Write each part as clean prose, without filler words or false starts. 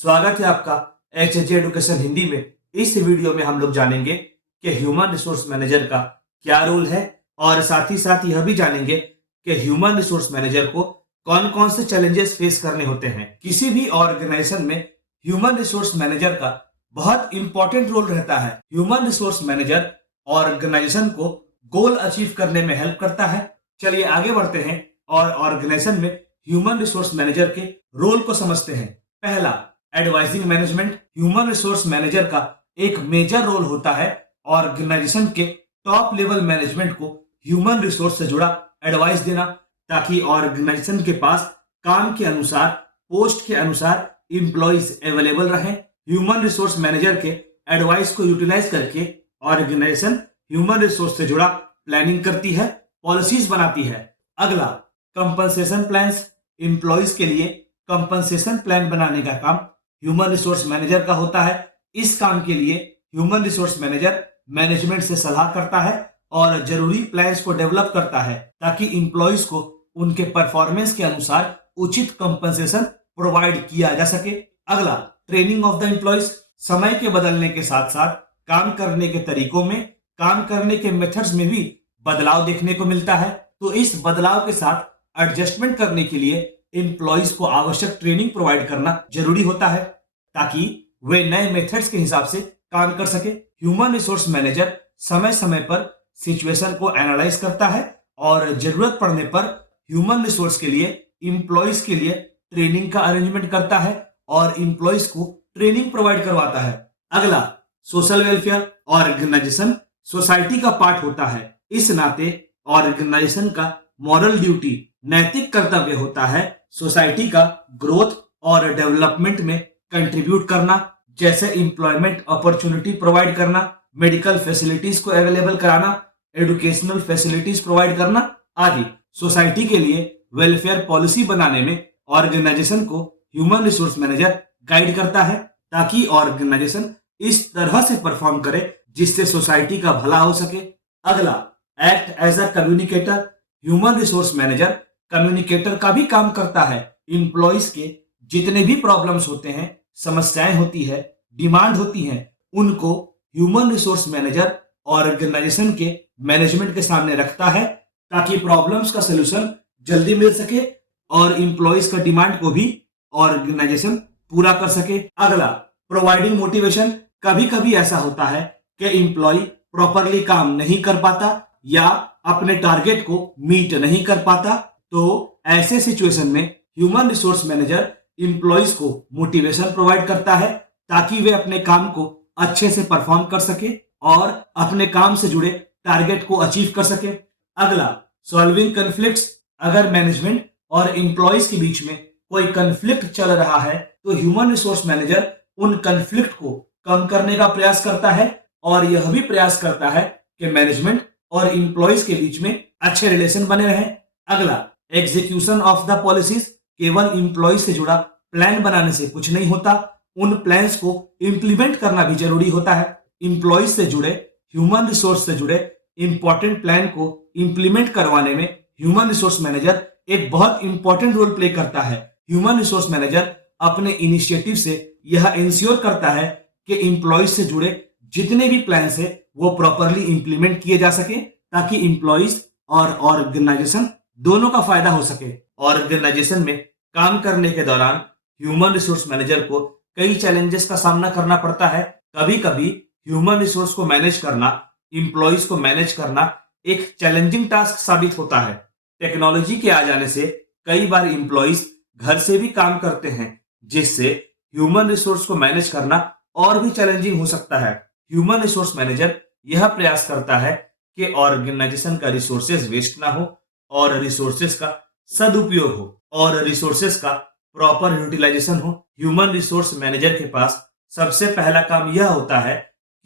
स्वागत है आपका एच एजुकेशन हिंदी में। इस वीडियो में हम लोग जानेंगे कि ह्यूमन रिसोर्स मैनेजर का क्या रोल है और साथ ही साथ यह भी जानेंगे कि ह्यूमन रिसोर्स मैनेजर को कौन कौन से चैलेंजेस फेस करने होते हैं। किसी भी ऑर्गेनाइजेशन में ह्यूमन रिसोर्स मैनेजर का बहुत इंपॉर्टेंट रोल रहता है। ह्यूमन रिसोर्स मैनेजर ऑर्गेनाइजेशन को गोल अचीव करने में हेल्प करता है। चलिए आगे बढ़ते हैं और ऑर्गेनाइजेशन में ह्यूमन रिसोर्स मैनेजर के रोल को समझते हैं। पहला, advising management. Human resource manager का एक मेजर रोल होता है ऑर्गेनाइजेशन के टॉप लेवल मैनेजमेंट को ह्यूमन रिसोर्स से जुड़ा एडवाइस देना, ताकि ऑर्गेनाइजेशन के पास काम के अनुसार, पोस्ट के अनुसार इंप्लॉइज अवेलेबल रहें। ह्यूमन रिसोर्स मैनेजर के एडवाइस को यूटिलाइज करके ऑर्गेनाइजेशन ह्यूमन रिसोर्स से जुड़ा प्लानिंग करती है, पॉलिसीज बनाती है। अगला, कंपनसेशन प्लान्स। इंप्लॉइज के लिए कंपनसेशन प्लान बनाने का काम ह्यूमन रिसोर्स मैनेजर का होता है। इस काम के लिए ह्यूमन रिसोर्स मैनेजर मैनेजमेंट से सलाह करता है और जरूरी प्लान्स को डेवलप करता है, ताकि इंप्लॉइज को उनके परफॉर्मेंस के अनुसार उचित कंपनसेशन प्रोवाइड किया जा सके। अगला, ट्रेनिंग ऑफ द एम्प्लॉइज। समय के बदलने के साथ साथ काम करने के तरीकों में, काम करने के मेथड्स में भी बदलाव देखने को मिलता है। तो इस बदलाव के साथ एडजस्टमेंट करने के लिए एम्प्लॉइज को आवश्यक ट्रेनिंग प्रोवाइड करना जरूरी होता है, ताकि वे नए मेथड्स के हिसाब से काम कर सके। ह्यूमन रिसोर्स मैनेजर समय समय पर सिचुएशन को एनालाइज करता है और जरूरत पड़ने पर ह्यूमन रिसोर्स के लिए, इंप्लॉइज के लिए ट्रेनिंग का अरेंजमेंट करता है और इंप्लॉइज को ट्रेनिंग प्रोवाइड करवाता है। अगला, सोशल वेलफेयर। ऑर्गेनाइजेशन सोसाइटी का पार्ट होता है। इस नाते ऑर्गेनाइजेशन का मॉरल ड्यूटी, नैतिक कर्तव्य होता है सोसाइटी का ग्रोथ और डेवलपमेंट में कंट्रीब्यूट करना, जैसे एम्प्लॉयमेंट अपॉर्चुनिटी प्रोवाइड करना, मेडिकल फैसिलिटीज को अवेलेबल कराना, एजुकेशनल फैसिलिटीज प्रोवाइड करना आदि। सोसाइटी के लिए वेलफेयर पॉलिसी बनाने में ऑर्गेनाइजेशन को ह्यूमन रिसोर्स मैनेजर गाइड करता है, ताकि ऑर्गेनाइजेशन इस तरह से परफॉर्म करे जिससे सोसाइटी का भला हो सके। अगला, act as a communicator. Human resource manager communicator का भी काम करता है। इंप्लॉइज के जितने भी प्रॉब्लम्स होते हैं, समस्याएं होती है, डिमांड होती हैं, उनको ह्यूमन रिसोर्स मैनेजर ऑर्गेनाइजेशन के मैनेजमेंट के सामने रखता है, ताकि प्रॉब्लम्स का सलूशन जल्दी मिल सके और इंप्लॉइज का डिमांड को भी ऑर्गेनाइजेशन पूरा कर सके। अगला, प्रोवाइडिंग मोटिवेशन। कभी कभी ऐसा होता है कि इंप्लॉय प्रॉपरली काम नहीं कर पाता या अपने टारगेट को मीट नहीं कर पाता, तो ऐसे सिचुएशन में ह्यूमन रिसोर्स मैनेजर इंप्लॉइज को मोटिवेशन प्रोवाइड करता है, ताकि वे अपने काम को अच्छे से परफॉर्म कर सके और अपने काम से जुड़े टारगेट को अचीव कर सके। अगला, सॉल्विंग कन्फ्लिक्ट्स। अगर मैनेजमेंट और इंप्लॉइज के बीच में कोई कन्फ्लिक्ट चल रहा है, तो ह्यूमन रिसोर्स मैनेजर उन कन्फ्लिक्ट को कम करने का प्रयास करता है और यह भी प्रयास करता है कि मैनेजमेंट और इंप्लॉइज के बीच में अच्छे रिलेशन बने रहे। अगला, एग्जीक्यूशन ऑफ द पॉलिसीज। केवल इंप्लॉइज से जुड़ा प्लान बनाने से कुछ नहीं होता, उन प्लान्स को इंप्लीमेंट करना भी जरूरी होता है। इंप्लॉइज से जुड़े, ह्यूमन रिसोर्स से जुड़े इंपॉर्टेंट प्लान को इंप्लीमेंट करवाने में ह्यूमन रिसोर्स मैनेजर एक बहुत इंपॉर्टेंट रोल प्ले करता है। ह्यूमन रिसोर्स मैनेजर अपने इनिशिएटिव से यह इंश्योर करता है कि इंप्लॉइज से जुड़े जितने भी प्लान्स है वो प्रॉपरली इंप्लीमेंट किए जा सके, ताकि इंप्लॉइज और ऑर्गेनाइजेशन दोनों का फायदा हो सके। ऑर्गेनाइजेशन में काम करने के दौरान ह्यूमन रिसोर्स मैनेजर को कई चैलेंजेस का सामना करना पड़ता है। कभी कभी ह्यूमन रिसोर्स को मैनेज करना, इंप्लॉइज को मैनेज करना एक चैलेंजिंग टास्क साबित होता है। टेक्नोलॉजी के आ जाने से कई बार इंप्लॉइज घर से भी काम करते हैं, जिससे ह्यूमन रिसोर्स को मैनेज करना और भी चैलेंजिंग हो सकता है। ह्यूमन रिसोर्स मैनेजर यह प्रयास करता है कि ऑर्गेनाइजेशन का रिसोर्सेज वेस्ट ना हो और रिसोर्सेज का सदुपयोग हो और रिसोर्सेज का प्रॉपर यूटिलाइजेशन हो। ह्यूमन रिसोर्स मैनेजर के पास सबसे पहला काम यह होता है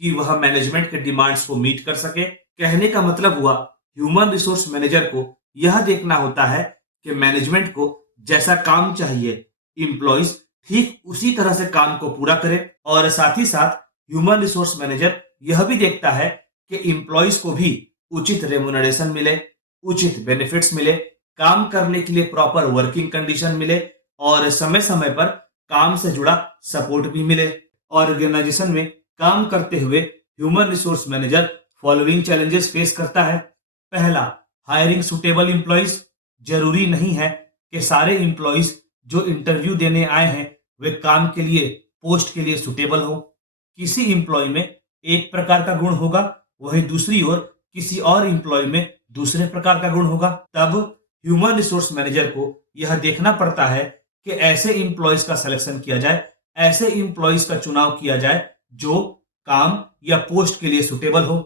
कि वह मैनेजमेंट के डिमांड्स को मीट कर सके। कहने का मतलब हुआ, ह्यूमन रिसोर्स मैनेजर को यह देखना होता है कि मैनेजमेंट को जैसा काम चाहिए, इंप्लॉइज ठीक उसी तरह से काम को पूरा करे। और साथ ही साथ ह्यूमन रिसोर्स मैनेजर यह भी देखता है कि इंप्लॉइज को भी उचित रेम्युनरेशन मिले, उचित बेनिफिट्स मिले, काम करने के लिए प्रॉपर वर्किंग कंडीशन मिले और समय समय पर काम से जुड़ा सपोर्ट भी मिले। ऑर्गेनाइजेशन में काम करते हुए human resource manager following challenges face करता है। पहला, हायरिंग सुटेबल एम्प्लॉइज। जरूरी नहीं है कि सारे एम्प्लॉइज जो इंटरव्यू देने आए हैं वे काम के लिए, पोस्ट के लिए सुटेबल हो। किसी एम्प्लॉय में एक प्रकार का गुण होगा, वहीं दूसरी ओर किसी और एम्प्लॉय में दूसरे प्रकार का गुण होगा। तब ह्यूमन रिसोर्स मैनेजर को यह देखना पड़ता है कि ऐसे एम्प्लॉयज का सिलेक्शन किया जाए, ऐसे एम्प्लॉयज का चुनाव किया जाए जो काम या पोस्ट के लिए सुटेबल हो।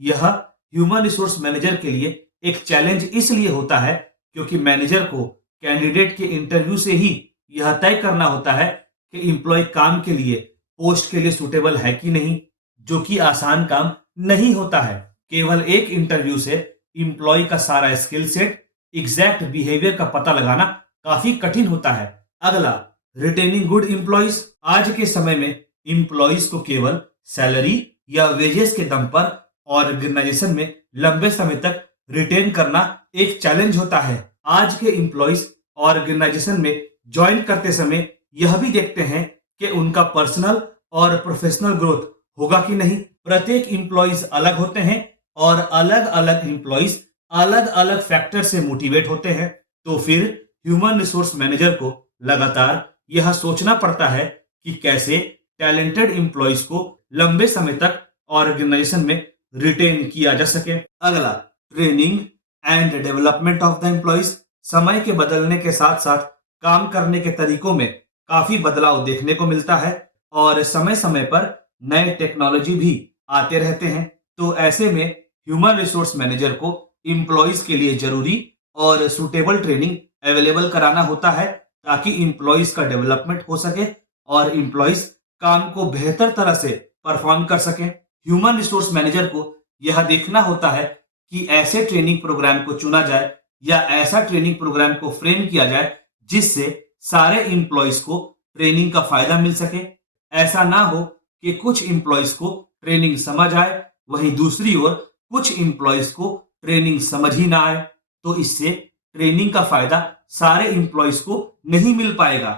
यह ह्यूमन रिसोर्स मैनेजर के लिए एक चैलेंज इसलिए होता है क्योंकि मैनेजर को कैंडिडेट के इंटरव्यू से ही यह तय करना होता है कि एम्प्लॉय काम के लिए, पोस्ट के लिए सुटेबल है कि नहीं, जो कि आसान काम नहीं होता है। केवल एक इंटरव्यू से एम्प्लॉय का सारा स्किल सेट, एग्जैक्ट बिहेवियर का पता लगाना काफी कठिन होता है। अगला, रिटेनिंग गुड एम्प्लॉयज। आज के समय में एम्प्लॉयज को केवल सैलरी या वेजेस के दम पर ऑर्गेनाइजेशन में लंबे समय तक रिटेन करना एक चैलेंज होता है। आज के एम्प्लॉयज ऑर्गेनाइजेशन में ज्वाइन करते समय यह भी देखते हैं कि उनका पर्सनल और प्रोफेशनल ग्रोथ होगा कि नहीं। प्रत्येक एम्प्लॉयज अलग होते हैं और अलग अलग एम्प्लॉयज अलग अलग फैक्टर से मोटिवेट होते हैं। तो फिर ह्यूमन रिसोर्स मैनेजर को लगातार यह सोचना पड़ता है कि कैसे टैलेंटेड एम्प्लॉयज को लंबे समय तक ऑर्गेनाइजेशन में रिटेन किया जा सके। अगला, training and development of the employees. समय के बदलने के साथ साथ काम करने के तरीकों में काफी बदलाव देखने को मिलता है और समय समय पर नए टेक्नोलॉजी भी आते रहते हैं। तो ऐसे में ह्यूमन रिसोर्स मैनेजर को एम्प्लॉयज के लिए जरूरी और सुटेबल ट्रेनिंग अवेलेबल कराना होता है ताकि एम्प्लॉयज का डेवलपमेंट हो सके और एम्प्लॉयज काम को बेहतर तरह से परफॉर्म कर सकें। ह्यूमन रिसोर्स मैनेजर को यह देखना होता है कि ऐसे ट्रेनिंग प्रोग्राम को चुना जाए या ऐसा ट्रेनिंग प्रोग्राम को फ्रेम किया जाए जिससे सारे एम्प्लॉयज को ट्रेनिंग का फायदा मिल सके। ऐसा ना हो कि कुछ एम्प्लॉयज को ट्रेनिंग समझ आए, वहीं दूसरी ओर कुछ एम्प्लॉयज को ट्रेनिंग समझ ही ना आए, तो इससे ट्रेनिंग का फायदा सारे एम्प्लॉयज को नहीं मिल पाएगा।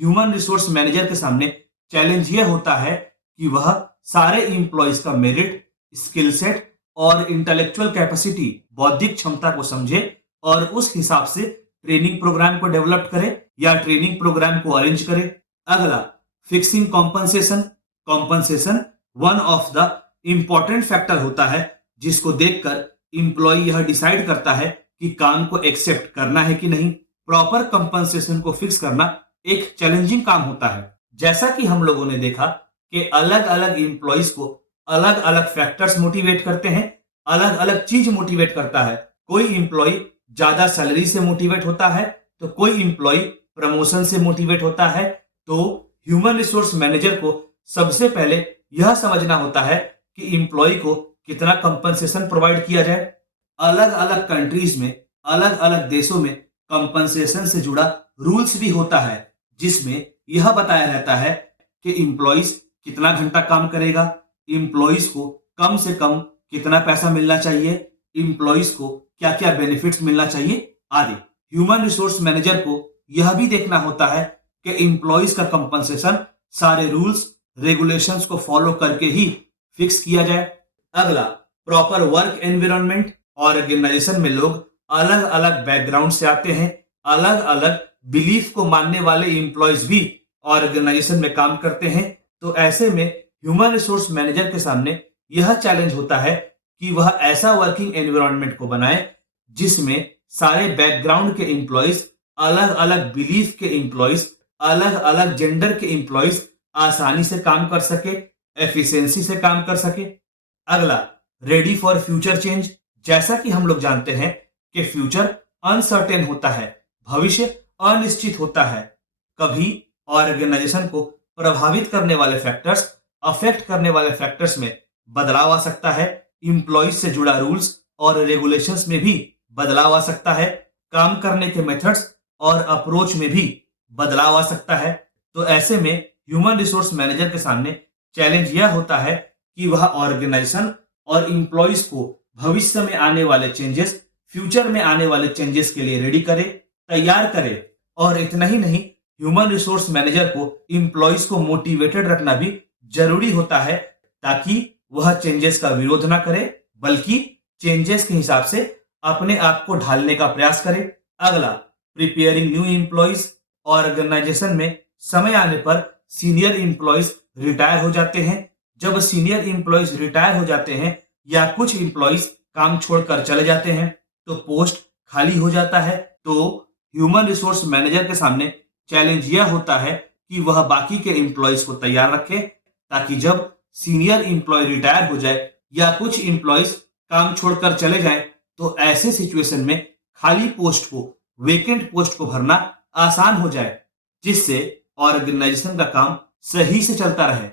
ह्यूमन रिसोर्स मैनेजर के सामने चैलेंज यह होता है कि वह सारे एम्प्लॉयज का मेरिट, स्किल सेट और इंटेलेक्चुअल कैपेसिटी, बौद्धिक क्षमता को समझे और उस हिसाब से ट्रेनिंग प्रोग्राम को डेवलप करे या ट्रेनिंग प्रोग्राम को अरेंज करे। अगला, fixing compensation. Compensation one of the important factor होता है जिसको देखकर एम्प्लॉय यह डिसाइड करता है कि काम को एक्सेप्ट करना है कि नहीं। प्रॉपर कंपनसेशन को फिक्स करना एक चैलेंजिंग काम होता है। जैसा कि हम लोगों ने देखा कि अलग अलग एम्प्लॉयज को अलग अलग फैक्टर्स मोटिवेट करते हैं, अलग अलग चीज मोटिवेट करता है। कोई एम्प्लॉय ज्यादा सैलरी से मोटिवेट होता है तो कोई एम्प्लॉय प्रमोशन से मोटिवेट होता है। तो ह्यूमन रिसोर्स मैनेजर को सबसे पहले यह समझना होता है कि एम्प्लॉय को कितना कंपनसेशन प्रोवाइड किया जाए। अलग अलग कंट्रीज में, अलग अलग देशों में कंपनसेशन से जुड़ा रूल्स भी होता है जिसमें यह बताया रहता है कि एम्प्लॉयज कितना घंटा काम करेगा, एम्प्लॉयज को कम से कम कितना पैसा मिलना चाहिए, एम्प्लॉयज को क्या क्या बेनिफिट्स मिलना चाहिए आदि। ह्यूमन रिसोर्स मैनेजर को यह भी देखना होता है कि एम्प्लॉयज का कंपनसेशन सारे रूल्स रेगुलेशंस को फॉलो करके ही फिक्स किया जाए। अगला, प्रॉपर वर्क एनवायरनमेंट। ऑर्गेनाइजेशन में लोग अलग अलग बैकग्राउंड से आते हैं, अलग अलग बिलीफ को मानने वाले एम्प्लॉयज भी ऑर्गेनाइजेशन में काम करते हैं। तो ऐसे में ह्यूमन रिसोर्स मैनेजर के सामने यह चैलेंज होता है कि वह ऐसा वर्किंग एनवायरनमेंट को बनाए जिसमें सारे बैकग्राउंड के एम्प्लॉयज, अलग अलग बिलीफ के एम्प्लॉयज, अलग अलग जेंडर के एम्प्लॉयज आसानी से काम कर सके, एफिशिएंसी से काम कर सके। अगला, रेडी फॉर फ्यूचर चेंज। जैसा कि हम लोग जानते हैं कि फ्यूचर अनसर्टेन होता है, भविष्य अनिश्चित होता है। कभी ऑर्गेनाइजेशन को प्रभावित करने वाले फैक्टर्स, अफेक्ट करने वाले फैक्टर्स में बदलाव आ सकता है। एम्प्लॉयज से जुड़ा रूल्स और रेगुलेशंस में भी बदलाव आ सकता है। काम करने के मेथड्स और अप्रोच में भी बदलाव आ सकता है। तो ऐसे में ह्यूमन रिसोर्स मैनेजर के सामने चैलेंज यह होता है कि वह ऑर्गेनाइजेशन और एम्प्लॉयज को भविष्य में आने वाले चेंजेस, फ्यूचर में आने वाले चेंजेस के लिए रेडी करे, तैयार करे। और इतना ही नहीं, ह्यूमन रिसोर्स मैनेजर को इंप्लॉइज को मोटिवेटेड रखना भी जरूरी होता है, ताकि वह चेंजेस का विरोध ना करे, बल्कि चेंजेस के हिसाब से अपने आप को ढालने का प्रयास करे। अगला, प्रिपेयरिंग न्यू एम्प्लॉइज। ऑर्गेनाइजेशन में समय आने पर सीनियर एम्प्लॉइज रिटायर हो जाते हैं। जब सीनियर एम्प्लॉइज रिटायर हो जाते हैं या कुछ एम्प्लॉइज काम छोड़कर चले जाते हैं, तो पोस्ट खाली हो जाता है। तो ह्यूमन रिसोर्स मैनेजर के सामने चैलेंज यह होता है कि वह बाकी के एम्प्लॉइज को तैयार रखे, ताकि जब सीनियर एम्प्लॉय रिटायर हो जाए या कुछ एम्प्लॉइज काम छोड़कर चले जाएं, तो ऐसे सिचुएशन में खाली पोस्ट को, वेकेंट पोस्ट को भरना आसान हो जाए, जिससे ऑर्गेनाइजेशन का काम सही से चलता रहे।